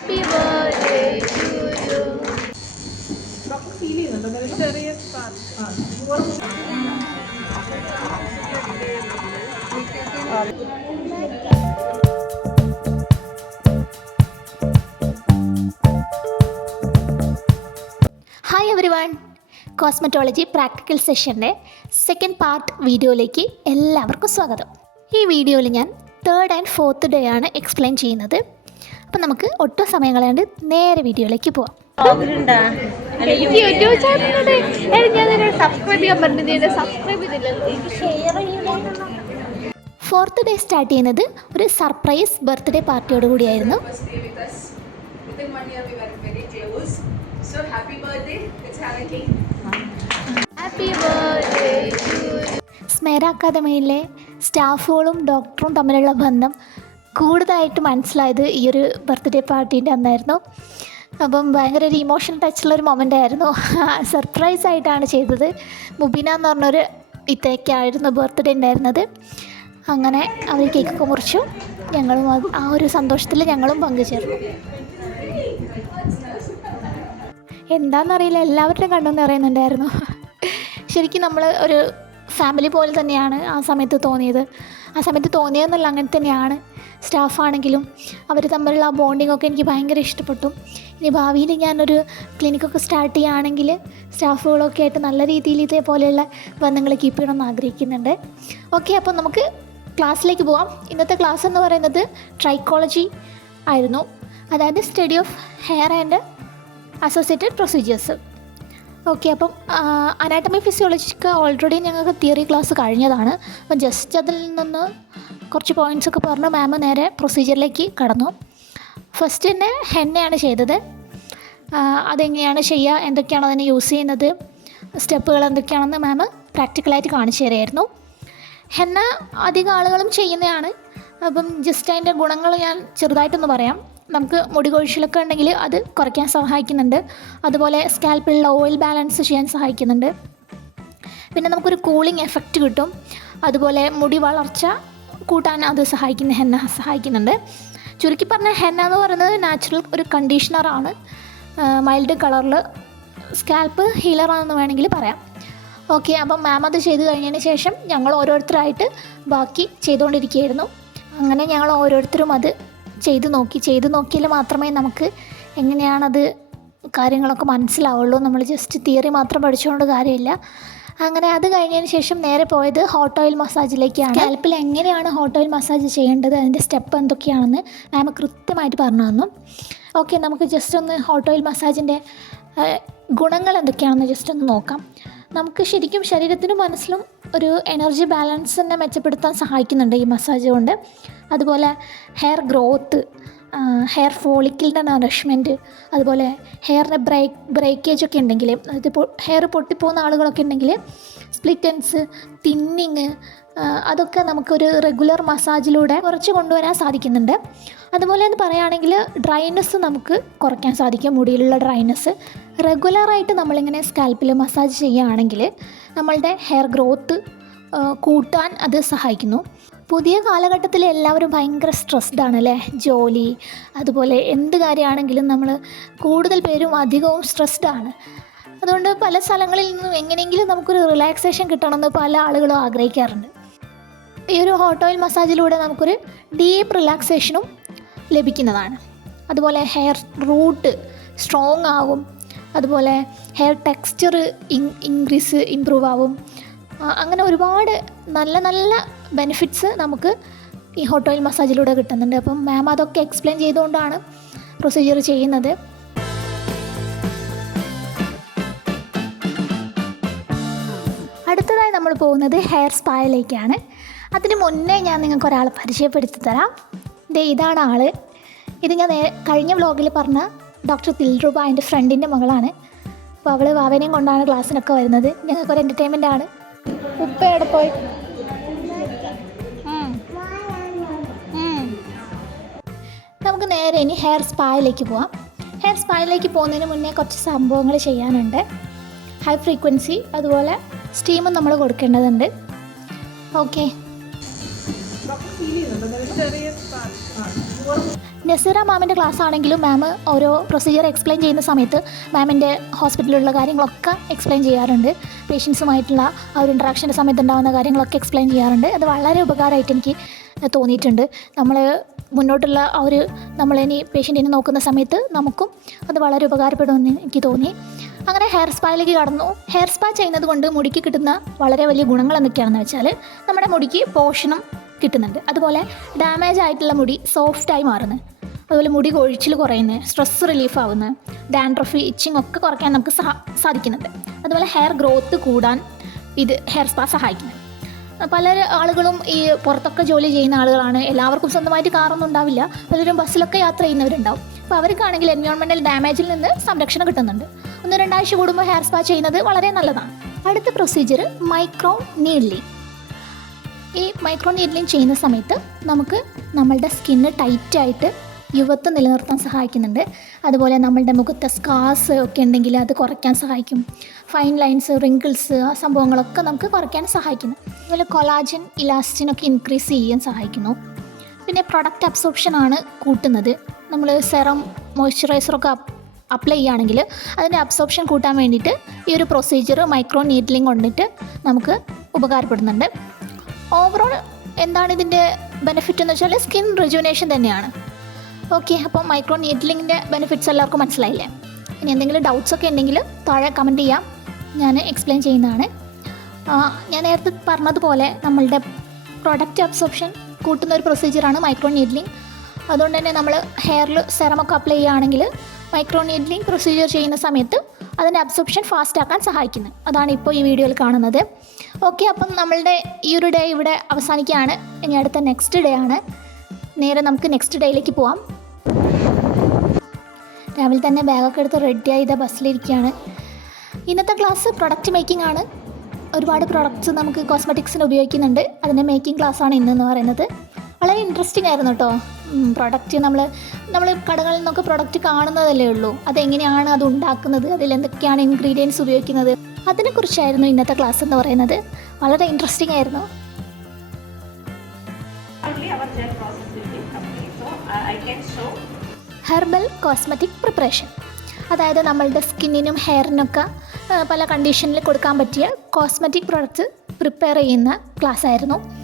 Happy birthday to you feel ചെയ്യുന്നുണ്ടോ ചെറിയ hi everyone cosmetology practical സെഷന്റെ second part വീഡിയോയിലേക്ക് എല്ലാവർക്കും സ്വാഗതം. ഈ വീഡിയോയിൽ ഞാൻ തേർഡ് ആൻഡ് ഫോർത്ത് ഡേ ആണ് എക്സ്പ്ലെയിൻ ചെയ്യുന്നത്. അപ്പം നമുക്ക് ഒട്ടും സമയം കളയാണ്ട് നേരെ വീഡിയോയിലേക്ക് പോവാം. യൂട്യൂബ് ചാനലിലൂടെ ഞാൻ സബ്സ്ക്രൈബ് ചെയ്യാൻ സബ്സ്ക്രൈബ് ചെയ്തില്ല ഫോർത്ത് ഡേ സ്റ്റാർട്ട് ചെയ്യുന്നത് ഒരു സർപ്രൈസ് ബർത്ത്ഡേ പാർട്ടിയോട് കൂടിയായിരുന്നു. സ്മേര അക്കാദമിയിലെ സ്റ്റാഫുകളും ഡോക്ടറും തമ്മിലുള്ള ബന്ധം കൂടുതലായിട്ട് മനസ്സിലായത് ഈ ഒരു ബർത്ത്ഡേ പാർട്ടീന്റെ അന്നായിരുന്നു. അപ്പം ഭയങ്കര ഒരു ഇമോഷണൽ ടച്ചുള്ള ഒരു മൊമെന്റ് ആയിരുന്നു. സർപ്രൈസ് ആയിട്ടാണ് ചെയ്തത്. മുബീന എന്ന് പറഞ്ഞൊരു ഇത്തേക്കായിരുന്നു ബർത്ത്ഡേ ഉണ്ടായിരുന്നത്. അങ്ങനെ അവർ കേക്കൊക്കെ മുറിച്ചു. ഞങ്ങളും ആ ഒരു സന്തോഷത്തിൽ ഞങ്ങളും പങ്കുചേർന്നു. എന്താണെന്നറിയില്ല എല്ലാവരുടെയും കണ്ടെന്ന് പറയുന്നുണ്ടായിരുന്നു ശരിക്കും നമ്മൾ ഒരു ഫാമിലി പോലെ തന്നെയാണ് ആ സമയത്ത് തോന്നിയത്. ആ സമയത്ത് തോന്നിയതെന്നല്ല അങ്ങനെ തന്നെയാണ്. സ്റ്റാഫാണെങ്കിലും അവർ തമ്മിലുള്ള ആ ബോണ്ടിങ് ഒക്കെ എനിക്ക് ഭയങ്കര ഇഷ്ടപ്പെട്ടു. ഇനി ഭാവിയിൽ ഞാനൊരു ക്ലിനിക്കൊക്കെ സ്റ്റാർട്ട് ചെയ്യുകയാണെങ്കിൽ സ്റ്റാഫുകളൊക്കെ ആയിട്ട് നല്ല രീതിയിൽ ഇതേപോലെയുള്ള ബന്ധങ്ങൾ കീപ്പ് ചെയ്യണമെന്ന് ആഗ്രഹിക്കുന്നുണ്ട്. ഓക്കെ അപ്പോൾ നമുക്ക് ക്ലാസ്സിലേക്ക് പോവാം. ഇന്നത്തെ ക്ലാസ് എന്ന് പറയുന്നത് ട്രൈക്കോളജി ആയിരുന്നു. അതായത് study of hair and associated procedures okay അപ്പം അനാട്ടമി ഫിസിയോളജിക്ക് ഓൾറെഡി ഞങ്ങൾക്ക് തിയറി ക്ലാസ് കഴിഞ്ഞതാണ്. അപ്പം ജസ്റ്റ് അതിൽ നിന്ന് കുറച്ച് പോയിന്റ്സ് ഒക്കെ പറഞ്ഞ്. മാം നേരെ പ്രൊസീജിയറിലേക്ക് കടന്നു. ഫസ്റ്റ് തന്നെ ഹെന്നയാണ് ചെയ്തത്. അതെങ്ങനെയാണ് ചെയ്യുക? എന്തൊക്കെയാണ് അതിനെ യൂസ് ചെയ്യുന്നത്? സ്റ്റെപ്പുകൾ എന്തൊക്കെയാണെന്ന് മാം പ്രാക്ടിക്കലായിട്ട് കാണിച്ചു തരുമായിരുന്നു ഹെന്ന അധികം ആളുകളും ചെയ്യുന്നതാണ്. അപ്പം ജസ്റ്റ് അതിന്റെ ഗുണങ്ങൾ ഞാൻ ചെറുതായിട്ടൊന്ന് പറയാം. നമുക്ക് മുടി കൊഴിച്ചിലൊക്കെ ഉണ്ടെങ്കിൽ അത് കുറയ്ക്കാൻ സഹായിക്കുന്നുണ്ട്. അതുപോലെ സ്കാൽപ്പിലുള്ള ഓയിൽ ബാലൻസ് ചെയ്യാൻ സഹായിക്കുന്നുണ്ട്. പിന്നെ നമുക്കൊരു കൂളിംഗ് എഫക്റ്റ് കിട്ടും. അതുപോലെ മുടി വളർച്ച കൂട്ടാൻ അത് സഹായിക്കുന്ന ഹെന്ന സഹായിക്കുന്നുണ്ട്. ചുരുക്കി പറഞ്ഞാൽ ഹെന്ന എന്ന് പറയുന്നത് നാച്ചുറൽ ഒരു കണ്ടീഷണറാണ് മൈൽഡ് കളറിൽ സ്കാൽപ്പ് ഹീലറാണെന്ന് വേണമെങ്കിൽ പറയാം. ഓക്കെ അപ്പം മാം അത് ചെയ്ത് കഴിഞ്ഞതിന് ശേഷം ഞങ്ങൾ ഓരോരുത്തരായിട്ട് ബാക്കി ചെയ്തുകൊണ്ടിരിക്കുകയായിരുന്നു. അങ്ങനെ ഞങ്ങൾ ഓരോരുത്തരും അത് ചെയ്ത് നോക്കി ചെയ്ത് നോക്കിയാൽ മാത്രമേ നമുക്ക് എങ്ങനെയാണത് കാര്യങ്ങളൊക്കെ മനസ്സിലാവുള്ളൂ. നമ്മൾ ജസ്റ്റ് തിയറി മാത്രം പഠിച്ചുകൊണ്ട് കാര്യമില്ല. അങ്ങനെ അത് കഴിഞ്ഞതിന് ശേഷം നേരെ പോയത് ഹോട്ട് ഓയിൽ മസാജിലേക്കാണ് സ്കാൽപ്പിൽ എങ്ങനെയാണ് ഹോട്ട് ഓയിൽ മസാജ് ചെയ്യേണ്ടത് അതിന്റെ സ്റ്റെപ്പ് എന്തൊക്കെയാണെന്ന് മാം കൃത്യമായിട്ട് പറഞ്ഞു തന്നു. ഓക്കെ നമുക്ക് ജസ്റ്റ് ഒന്ന് ഹോട്ട് ഓയിൽ മസാജിന്റെ ഗുണങ്ങൾ എന്തൊക്കെയാണെന്ന് ജസ്റ്റ് ഒന്ന് നോക്കാം. നമുക്ക് ശരിക്കും ശരീരത്തിനും മനസ്സിലും ഒരു എനർജി ബാലൻസ് തന്നെ മെച്ചപ്പെടുത്താൻ സഹായിക്കുന്നുണ്ട് ഈ മസാജ് കൊണ്ട്. അതുപോലെ ഹെയർ ഗ്രോത്ത് ഹെയർ ഫോളിക്കിളിന്റെ നറിഷ്മെന്റ് അതുപോലെ ഹെയറിന് ബ്രേക്ക് ബ്രേക്കേജ് ഒക്കെ ഉണ്ടെങ്കിൽ അതായത് ഹെയർ പൊട്ടിപ്പോകുന്ന ആളുകളൊക്കെ ഉണ്ടെങ്കിൽ സ്പ്ലിറ്റൻസ് തിന്നിങ് അതൊക്കെ നമുക്കൊരു റെഗുലർ മസാജിലൂടെ കുറച്ച് കൊണ്ടുവരാൻ സാധിക്കുന്നുണ്ട്. അതുപോലെ എന്ന് പറയുകയാണെങ്കിൽ ഡ്രൈനെസ് നമുക്ക് കുറയ്ക്കാൻ സാധിക്കും മുടിയിലുള്ള ഡ്രൈനെസ് റെഗുലറായിട്ട് നമ്മളിങ്ങനെ സ്കാൽപ്പിൽ മസാജ് ചെയ്യുകയാണെങ്കിൽ നമ്മളുടെ ഹെയർ ഗ്രോത്ത് കൂട്ടാൻ അത് സഹായിക്കുന്നു. പുതിയ കാലഘട്ടത്തിൽ എല്ലാവരും ഭയങ്കര സ്ട്രെസ്ഡ് ആണ് അല്ലേ? ജോലി അതുപോലെ എന്ത് കാര്യമാണെങ്കിലും നമ്മൾ കൂടുതൽ പേരും അധികവും സ്ട്രെസ്ഡ് ആണ്. അതുകൊണ്ട് പല സ്ഥലങ്ങളിൽ നിന്നും എങ്ങനെയെങ്കിലും നമുക്കൊരു റിലാക്സേഷൻ കിട്ടണമെന്ന് പല ആളുകളും ആഗ്രഹിക്കാറുണ്ട്. ഈ ഒരു ഹോട്ട് ഓയിൽ മസാജിലൂടെ നമുക്കൊരു ഡീപ്പ് റിലാക്സേഷനും ലഭിക്കുന്നതാണ്. അതുപോലെ ഹെയർ റൂട്ട് സ്ട്രോങ് ആകും. അതുപോലെ ഹെയർ ടെക്സ്ചർ ഇൻക്രീസ് ഇമ്പ്രൂവ് ആവും. അങ്ങനെ ഒരുപാട് നല്ല നല്ല ബെനിഫിറ്റ്സ് നമുക്ക് ഈ ഹോട്ട് ഓയിൽ മസാജിലൂടെ കിട്ടുന്നുണ്ട്. അപ്പം മാം അതൊക്കെ എക്സ്പ്ലെയിൻ ചെയ്തുകൊണ്ടാണ് പ്രൊസീജിയർ ചെയ്യുന്നത്. അടുത്തതായി നമ്മൾ പോകുന്നത് ഹെയർ സ്പായിലേക്കാണ് അതിന് മുന്നേ ഞാൻ നിങ്ങൾക്ക് ഒരാളെ പരിചയപ്പെടുത്തി തരാം. ദേ ഇതാണ് ആൾ. ഇത് ഞാൻ കഴിഞ്ഞ വ്ലോഗിൽ പറഞ്ഞ ഡോക്ടർ ദിൽറുബ എന്റെ ഫ്രണ്ടിന്റെ മകളാണ്. അപ്പോൾ അവൾ വാവനെയും കൊണ്ടാണ് ക്ലാസ്സിനൊക്കെ വരുന്നത്. ഞങ്ങൾക്ക് ഒരു എന്റർടൈൻമെന്റ് ആണ്. ഉപ്പ എവിടെ പോയി. നമുക്ക് നേരെ ഇനി ഹെയർ സ്പായിലേക്ക് പോവാം. ഹെയർ സ്പായിലേക്ക് പോകുന്നതിന് മുന്നേ കുറച്ച് സംഭവങ്ങൾ ചെയ്യാനുണ്ട്. ഹൈ ഫ്രീക്വൻസി അതുപോലെ സ്റ്റീമും നമ്മൾ കൊടുക്കേണ്ടതുണ്ട്. ഓക്കെ. ചെറിയ നസീറ മാമിന്റെ ക്ലാസ് ആണെങ്കിലും മാം ഓരോ പ്രൊസീജിയർ എക്സ്പ്ലെയിൻ ചെയ്യുന്ന സമയത്ത് മാമിന്റെ ഹോസ്പിറ്റലിലുള്ള കാര്യങ്ങളൊക്കെ എക്സ്പ്ലെയിൻ ചെയ്യാറുണ്ട്. പേഷ്യൻസുമായിട്ടുള്ള ആ ഒരു ഇൻട്രാക്ഷന്റെ സമയത്ത് ഉണ്ടാകുന്ന കാര്യങ്ങളൊക്കെ എക്സ്പ്ലെയിൻ ചെയ്യാറുണ്ട്. അത് വളരെ ഉപകാരമായിട്ട് എനിക്ക് തോന്നിയിട്ടുണ്ട്. നമ്മൾ മുന്നോട്ടുള്ള ആ ഒരു നമ്മളിനി പേഷ്യന്റിനെ നോക്കുന്ന സമയത്ത് നമുക്കും അത് വളരെ ഉപകാരപ്പെടുമെന്ന് എനിക്ക് തോന്നി. അങ്ങനെ ഹെയർ സ്പായിലേക്ക് കടന്നു. ഹെയർ സ്പാ ചെയ്യുന്നത് കൊണ്ട് മുടിക്ക് കിട്ടുന്ന വളരെ വലിയ ഗുണങ്ങൾ എന്തൊക്കെയാണെന്ന് വെച്ചാൽ നമ്മുടെ മുടിക്ക് പോഷണം കിട്ടുന്നുണ്ട്. അതുപോലെ ഡാമേജ് ആയിട്ടുള്ള മുടി സോഫ്റ്റായി മാറുന്നത് അതുപോലെ മുടി കൊഴിച്ചിൽ കുറയുന്നത് സ്ട്രെസ് റിലീഫ് ആവുന്നത് ഡാൻഡ്രഫി ഇച്ചിങ് ഒക്കെ കുറയ്ക്കാൻ നമുക്ക് സാധിക്കുന്നുണ്ട്. അതുപോലെ ഹെയർ ഗ്രോത്ത് കൂടാൻ ഇത് ഹെയർ സ്പാ സഹായിക്കുന്നു. പല ആളുകളും ഈ പുറത്തൊക്കെ ജോലി ചെയ്യുന്ന ആളുകളാണ് എല്ലാവർക്കും സ്വന്തമായിട്ട് കാറൊന്നും ഉണ്ടാവില്ല. പലരും ബസ്സിലൊക്കെ യാത്ര ചെയ്യുന്നവരുണ്ടാവും. അപ്പോൾ അവർക്കാണെങ്കിൽ എൻവയോൺമെന്റൽ ഡാമേജിൽ നിന്ന് സംരക്ഷണം കിട്ടുന്നുണ്ട്. ഒന്ന് രണ്ടാഴ്ച കൂടുമ്പോൾ ഹെയർ സ്പാ ചെയ്യുന്നത് വളരെ നല്ലതാണ്. അടുത്ത പ്രൊസീജിയർ മൈക്രോ നീഡ്ലിംഗ് ഈ മൈക്രോ നീഡ്ലിംഗ് ചെയ്യുന്ന സമയത്ത് നമുക്ക് നമ്മളുടെ സ്കിന്ന് ടൈറ്റായിട്ട് യുവത്വം നിലനിർത്താൻ സഹായിക്കുന്നുണ്ട്. അതുപോലെ നമ്മളുടെ മുഖത്തെ സ്കാസ് ഒക്കെ ഉണ്ടെങ്കിൽ അത് കുറയ്ക്കാൻ സഹായിക്കും. ഫൈൻ ലൈൻസ് റിങ്കിൾസ് ആ സംഭവങ്ങളൊക്കെ നമുക്ക് കുറയ്ക്കാൻ സഹായിക്കുന്നു. അതുപോലെ കൊളാജൻ ഇലാസ്റ്റിനൊക്കെ ഇൻക്രീസ് ചെയ്യാൻ സഹായിക്കുന്നു. പിന്നെ പ്രൊഡക്റ്റ് അബ്സോർപ്ഷൻ ആണ് കൂട്ടുന്നത്. നമ്മൾ സെറം മോയ്സ്ചറൈസറൊക്കെ അപ്ലൈ ചെയ്യുകയാണെങ്കിൽ അതിന്റെ അബ്സോർപ്ഷൻ കൂട്ടാൻ വേണ്ടിയിട്ട് ഈ ഒരു പ്രൊസീജിയർ മൈക്രോ നീഡ്ലിംഗ് കൊണ്ടിട്ട് നമുക്ക് ഉപകാരപ്പെടുന്നുണ്ട്. ഓവറോൾ എന്താണ് ഇതിന്റെ ബെനിഫിറ്റ് എന്ന് വെച്ചാൽ സ്കിൻ റിജുവിനേഷൻ തന്നെയാണ്. ഓക്കെ അപ്പോൾ മൈക്രോ നീഡ്ലിങ്ങിന്റെ ബെനിഫിറ്റ്സ് എല്ലാവർക്കും മനസ്സിലായില്ലേ? ഇനി എന്തെങ്കിലും ഡൗട്ട്സ് ഒക്കെ ഉണ്ടെങ്കിൽ താഴെ കമന്റ് ചെയ്യാം. ഞാൻ എക്സ്പ്ലെയിൻ ചെയ്യുന്നതാണ്. ഞാൻ നേരത്തെ പറഞ്ഞതുപോലെ നമ്മളുടെ പ്രൊഡക്റ്റ് അബ്സോപ്ഷൻ കൂട്ടുന്ന ഒരു പ്രൊസീജിയറാണ് മൈക്രോ നീഡ്ലിംഗ് അതുകൊണ്ട് തന്നെ നമ്മൾ ഹെയറിൽ സെറമൊക്കെ അപ്ലൈ ചെയ്യുകയാണെങ്കിൽ മൈക്രോ നീഡ്ലിംഗ് പ്രൊസീജിയർ ചെയ്യുന്ന സമയത്ത് അതിന്റെ അബ്സോപ്ഷൻ ഫാസ്റ്റ് ആക്കാൻ സഹായിക്കുന്നത് അതാണ് ഇപ്പോൾ ഈ വീഡിയോയിൽ കാണുന്നത്. ഓക്കെ അപ്പം നമ്മളുടെ ഈ ഒരു ഡേ ഇവിടെ അവസാനിക്കുകയാണ്. ഇനി അടുത്ത നെക്സ്റ്റ് ഡേ ആണ്. നേരെ നമുക്ക് നെക്സ്റ്റ് ഡേയിലേക്ക് പോവാം. രാവിലെ തന്നെ ബാഗൊക്കെ എടുത്ത് റെഡിയായി ഇതാ ബസ്സിലിരിക്കുകയാണ് ഇന്നത്തെ ക്ലാസ് പ്രൊഡക്റ്റ് മേക്കിംഗ് ആണ്. ഒരുപാട് പ്രൊഡക്ട്സ് നമുക്ക് കോസ്മെറ്റിക്സിന് ഉപയോഗിക്കുന്നുണ്ട്. അതിന്റെ മേക്കിംഗ് ക്ലാസ്സാണ് ഇന്നെന്ന് പറയുന്നത്. വളരെ ഇൻട്രസ്റ്റിംഗ് ആയിരുന്നു കേട്ടോ. പ്രൊഡക്റ്റ് നമ്മൾ നമ്മൾ കടകളിൽ നിന്നൊക്കെ പ്രൊഡക്റ്റ് കാണുന്നതല്ലേ ഉള്ളൂ. അതെങ്ങനെയാണ് അത് ഉണ്ടാക്കുന്നത്? അതിൽ എന്തൊക്കെയാണ് ഇൻഗ്രീഡിയൻസ് ഉപയോഗിക്കുന്നത്? അതിനെക്കുറിച്ചായിരുന്നു ഇന്നത്തെ ക്ലാസ് എന്ന് പറയുന്നത്. വളരെ ഇൻട്രസ്റ്റിംഗ് ആയിരുന്നു. ഹെർബൽ കോസ്മെറ്റിക് പ്രിപ്പറേഷൻ അതായത് നമ്മളുടെ സ്കിന്നിനും ഹെയറിനൊക്കെ പല കണ്ടീഷനിൽ കൊടുക്കാൻ പറ്റിയ കോസ്മെറ്റിക് പ്രൊഡക്റ്റ്സ് പ്രിപ്പയർ ചെയ്യുന്ന ക്ലാസ് ആയിരുന്നു.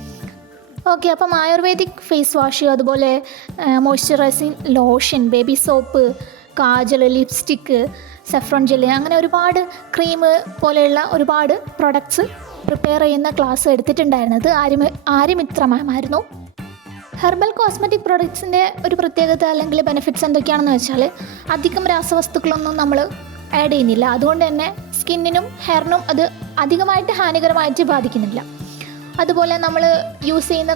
ഓക്കെ അപ്പം ആയുർവേദിക് ഫേസ് വാഷ് അതുപോലെ moisturizing lotion baby soap kajal lipstick saffron jelly അങ്ങനെ ഒരുപാട് ക്രീം പോലെയുള്ള ഒരുപാട് പ്രൊഡക്ട്സ് പ്രിപ്പയർ ചെയ്യുന്ന ക്ലാസ് എടുത്തിട്ടുണ്ടായിരുന്നത് ആര്യ ആര്യമിത്ര മാം ആയിരുന്നു ഹെർബൽ കോസ്മെറ്റിക് പ്രൊഡക്ട്സിന്റെ ഒരു പ്രത്യേകത അല്ലെങ്കിൽ ബെനിഫിറ്റ്സ് എന്തൊക്കെയാണെന്ന് വെച്ചാൽ അധികം രാസവസ്തുക്കളൊന്നും നമ്മൾ ആഡ് ചെയ്യുന്നില്ല. അതുകൊണ്ട് തന്നെ സ്കിന്നിനും ഹെയറിനും അത് അധികമായിട്ട് ഹാനികരമായിട്ട് ബാധിക്കുന്നില്ല. അതുപോലെ നമ്മൾ യൂസ് ചെയ്യുന്ന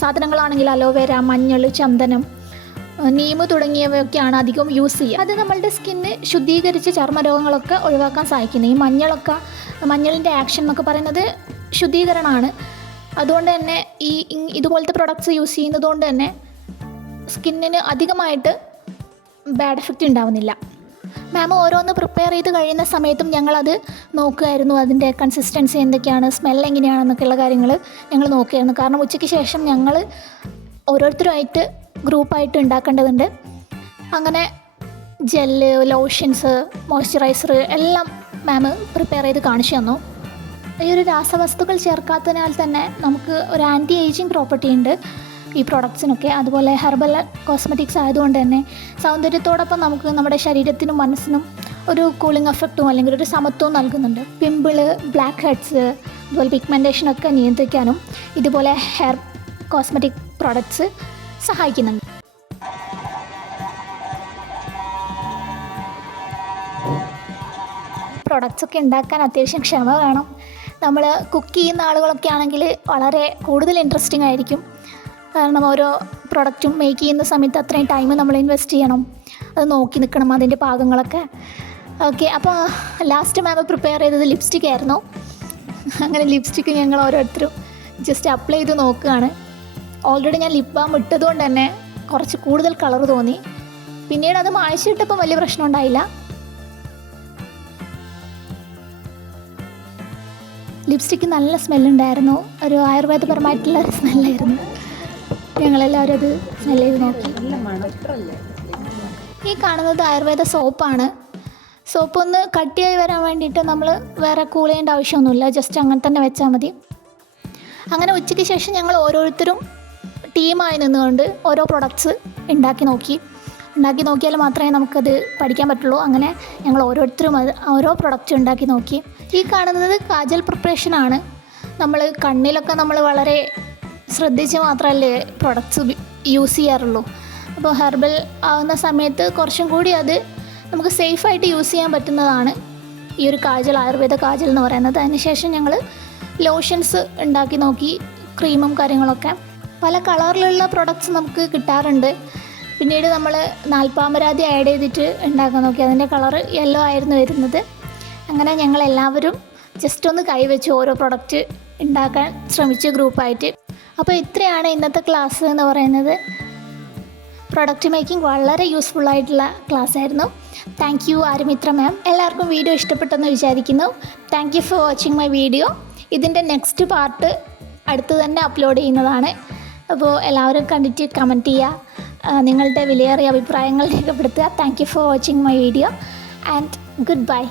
സാധനങ്ങളാണെങ്കിൽ അലോവേര മഞ്ഞൾ ചന്ദനം നീമ് തുടങ്ങിയവയൊക്കെയാണ് അധികം യൂസ് ചെയ്യുക. അത് നമ്മളുടെ സ്കിന്ന് ശുദ്ധീകരിച്ച് ചർമ്മരോഗങ്ങളൊക്കെ ഒഴിവാക്കാൻ സഹായിക്കുന്നത് ഈ മഞ്ഞളൊക്കെ മഞ്ഞളിന്റെ ആക്ഷൻ എന്നൊക്കെ പറയുന്നത് ശുദ്ധീകരണമാണ്. അതുകൊണ്ട് തന്നെ ഈ ഇതുപോലത്തെ പ്രൊഡക്ട്സ് യൂസ് ചെയ്യുന്നത് കൊണ്ട് തന്നെ സ്കിന്നിന് അധികമായിട്ട് ബാഡ് എഫക്റ്റ് ഉണ്ടാവുന്നില്ല. മാം ഓരോന്ന് പ്രിപ്പയർ ചെയ്ത് കഴിയുന്ന സമയത്തും ഞങ്ങളത് നോക്കുമായിരുന്നു അതിന്റെ കൺസിസ്റ്റൻസി എന്തൊക്കെയാണ് സ്മെൽ എങ്ങനെയാണെന്നൊക്കെയുള്ള കാര്യങ്ങൾ ഞങ്ങൾ നോക്കിയായിരുന്നു കാരണം ഉച്ചയ്ക്ക് ശേഷം ഞങ്ങൾ ഓരോരുത്തരുമായിട്ട് ഗ്രൂപ്പായിട്ട് ഉണ്ടാക്കേണ്ടതുണ്ട്. അങ്ങനെ ജെല്ല് ലോഷൻസ് മോയ്സ്ചറൈസർ എല്ലാം മാം പ്രിപ്പയർ ചെയ്ത് കാണിച്ചു തന്നു. ഈ ഒരു രാസവസ്തുക്കൾ ചേർക്കാത്തതിനാൽ തന്നെ നമുക്ക് ഒരു ആന്റി ഏജിങ് പ്രോപ്പർട്ടി ഉണ്ട്. ഈ പ്രൊഡക്ട്സിനൊക്കെ അതുപോലെ ഹെർബൽ കോസ്മെറ്റിക്സ് ആയതുകൊണ്ട് തന്നെ സൗന്ദര്യത്തോടൊപ്പം നമുക്ക് നമ്മുടെ ശരീരത്തിനും മനസ്സിനും ഒരു കൂളിംഗ് എഫക്റ്റും അല്ലെങ്കിൽ ഒരു സമത്വവും നൽകുന്നുണ്ട്. പിമ്പിൾ ബ്ലാക്ക് ഹെഡ്സ് അതുപോലെ പിഗ്മെന്റേഷനൊക്കെ നിയന്ത്രിക്കാനും ഇതുപോലെ ഹെയർ കോസ്മെറ്റിക് പ്രോഡക്ട്സ് സഹായിക്കുന്നുണ്ട്. പ്രൊഡക്ട്സ് ഒക്കെ ഉണ്ടാക്കാൻ അത്യാവശ്യം ക്ഷമ വേണം. നമ്മൾ കുക്ക് ചെയ്യുന്ന ആളുകളൊക്കെ ആണെങ്കിൽ വളരെ കൂടുതൽ ഇൻട്രസ്റ്റിംഗ് ആയിരിക്കും. കാരണം ഓരോ പ്രൊഡക്റ്റും മേക്ക് ചെയ്യുന്ന സമയത്ത് അത്രയും ടൈം നമ്മൾ ഇൻവെസ്റ്റ് ചെയ്യണം. അത് നോക്കി നിൽക്കണം അതിന്റെ പാകങ്ങളൊക്കെ ഓക്കെ അപ്പോൾ ലാസ്റ്റ് മാം പ്രിപ്പയർ ചെയ്തത് ലിപ്സ്റ്റിക് ആയിരുന്നു. അങ്ങനെ ലിപ്സ്റ്റിക്ക് ഞങ്ങൾ ഓരോരുത്തരും ജസ്റ്റ് അപ്ലൈ ചെയ്ത് നോക്കുകയാണ്. ഓൾറെഡി ഞാൻ ലിപ് ബാം ഇട്ടതുകൊണ്ട് തന്നെ കുറച്ച് കൂടുതൽ കളർ തോന്നി. പിന്നീട് അത് മായ്ച്ചിട്ടപ്പോൾ വലിയ പ്രശ്നം ഉണ്ടായില്ല. ലിപ്സ്റ്റിക്ക് നല്ല സ്മെല്ലുണ്ടായിരുന്നു ഒരു ആയുർവേദപരമായിട്ടുള്ള സ്മെല്ലായിരുന്നു ഞങ്ങളെല്ലാവരും അത് നല്ല ചെയ്ത് നോക്കി. ഈ കാണുന്നത് ആയുർവേദ സോപ്പാണ്. സോപ്പ് ഒന്ന് കട്ടിയായി വരാൻ വേണ്ടിയിട്ട് നമ്മൾ വേറെ കൂൾ ചെയ്യേണ്ട ആവശ്യമൊന്നുമില്ല. ജസ്റ്റ് അങ്ങനെ തന്നെ വെച്ചാൽ മതി. അങ്ങനെ ഉച്ചയ്ക്ക് ശേഷം ഞങ്ങൾ ഓരോരുത്തരും ടീമായി നിന്നുകൊണ്ട് ഓരോ പ്രൊഡക്ട്സ് ഉണ്ടാക്കി നോക്കി. ഉണ്ടാക്കി നോക്കിയാൽ മാത്രമേ നമുക്കത് പഠിക്കാൻ പറ്റുള്ളൂ. അങ്ങനെ ഞങ്ങൾ ഓരോരുത്തരും അത് ഓരോ പ്രൊഡക്റ്റ് ഉണ്ടാക്കി നോക്കി. ഈ കാണുന്നത് കാജൽ പ്രിപ്പറേഷനാണ് നമ്മൾ കണ്ണിലൊക്കെ നമ്മൾ വളരെ ശ്രദ്ധിച്ച് മാത്രമല്ലേ പ്രൊഡക്ട്സ് യൂസ് ചെയ്യാറുള്ളൂ. അപ്പോൾ ഹെർബൽ ആവുന്ന സമയത്ത് കുറച്ചും കൂടി അത് നമുക്ക് സേഫായിട്ട് യൂസ് ചെയ്യാൻ പറ്റുന്നതാണ് ഈ ഒരു കാജൽ ആയുർവേദ കാജൽ എന്ന് പറയുന്നത്. അതിനുശേഷം ഞങ്ങൾ ലോഷൻസ് ഉണ്ടാക്കി നോക്കി ക്രീമും കാര്യങ്ങളൊക്കെ. പല കളറിലുള്ള പ്രൊഡക്ട്സ് നമുക്ക് കിട്ടാറുണ്ട്. പിന്നീട് നമ്മൾ നാൽപ്പാമരാതി ആഡ് ചെയ്തിട്ട് ഉണ്ടാക്കാൻ നോക്കി. അതിന്റെ കളറ് യെല്ലോ ആയിരുന്നു വരുന്നത്. അങ്ങനെ ഞങ്ങൾ എല്ലാവരും ജസ്റ്റ് ഒന്ന് കൈവച്ച് ഓരോ പ്രൊഡക്റ്റ് ഉണ്ടാക്കാൻ ശ്രമിച്ചു ഗ്രൂപ്പായിട്ട് അപ്പോൾ ഇത്രയാണ് ഇന്നത്തെ ക്ലാസ് എന്ന് പറയുന്നത്. പ്രൊഡക്റ്റ് മേക്കിംഗ് വളരെ യൂസ്ഫുൾ ആയിട്ടുള്ള ക്ലാസ് ആയിരുന്നു. താങ്ക് യു ആരുമിത്ര മാം എല്ലാവർക്കും വീഡിയോ ഇഷ്ടപ്പെട്ടെന്ന് വിചാരിക്കുന്നു. Thank you for watching my video ഇതിന്റെ നെക്സ്റ്റ് പാർട്ട് അടുത്ത് തന്നെ അപ്ലോഡ് ചെയ്യുന്നതാണ്. അപ്പോൾ എല്ലാവരും കണ്ടിട്ട് കമന്റ് ചെയ്യുക. നിങ്ങളുടെ വിലയേറിയ അഭിപ്രായങ്ങൾ രേഖപ്പെടുത്തുക. Thank you for watching my video and goodbye